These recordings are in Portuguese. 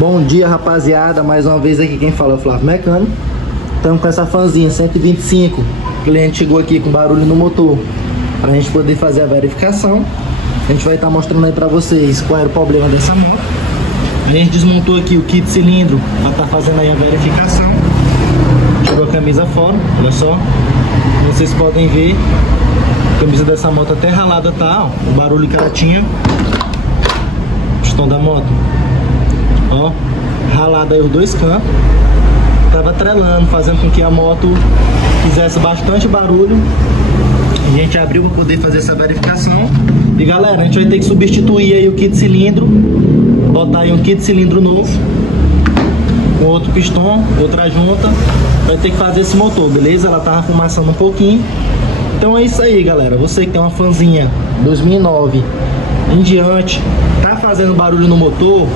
Bom dia, rapaziada, mais uma vez aqui quem fala é o Flávio Mecânico. Estamos com essa fanzinha 125. O cliente chegou aqui com barulho no motor para a gente poder fazer a verificação. A gente vai estar mostrando aí para vocês qual era o problema dessa moto. A gente desmontou aqui o kit cilindro para estar fazendo aí a verificação. Tirou a camisa fora, olha só. Como vocês podem ver, a camisa dessa moto até ralada tá, ó, o barulho que ela tinha. Pistão da moto, ó, ralada aí os dois cantos. Tava trelando, fazendo com que a moto fizesse bastante barulho. A gente abriu para poder fazer essa verificação. E galera, a gente vai ter que substituir aí o kit cilindro, botar aí um kit cilindro novo, com outro pistão, outra junta. Vai ter que fazer esse motor, beleza? Ela tava fumaçando um pouquinho. Então é isso aí, galera. Você que tem uma fanzinha 2009 em diante, tá fazendo barulho no motor,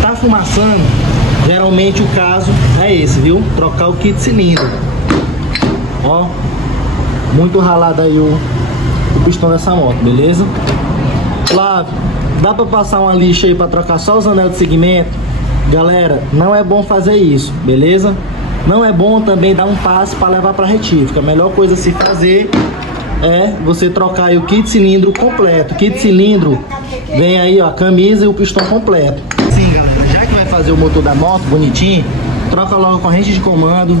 tá fumaçando, geralmente o caso é esse, viu? Trocar o kit cilindro. Ó, muito ralado aí o pistão dessa moto, beleza? Flávio, dá pra passar uma lixa aí pra trocar só os anéis de segmento? Galera, não é bom fazer isso, beleza? Não é bom também dar um passe para levar para retífica. A melhor coisa a se fazer é você trocar aí o kit cilindro completo. O kit cilindro vem aí, ó, a camisa e o pistão completo. Sim, galera, já que vai fazer o motor da moto bonitinho, troca logo a corrente de comando,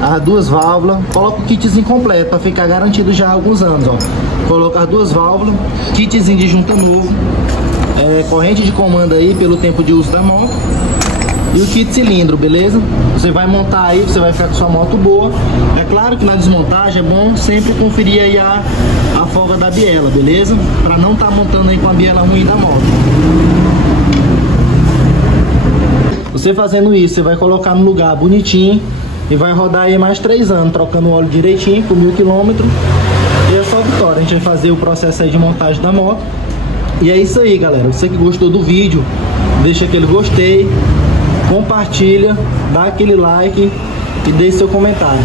as duas válvulas, coloca o kitzinho completo para ficar garantido já há alguns anos, ó. Coloca as duas válvulas, kitzinho de junta novo, corrente de comando aí pelo tempo de uso da moto. E o kit cilindro, beleza? Você vai montar aí, você vai ficar com sua moto boa. É claro que na desmontagem é bom sempre conferir aí a folga da biela, beleza? Pra não tá montando aí com a biela ruim da moto. Você fazendo isso, você vai colocar no lugar bonitinho e vai rodar aí mais 3 anos, trocando o óleo direitinho por 1000 km. E é só vitória. A gente vai fazer o processo aí de montagem da moto. E é isso aí, galera. Você que gostou do vídeo, deixa aquele gostei, compartilha, dá aquele like e deixe seu comentário.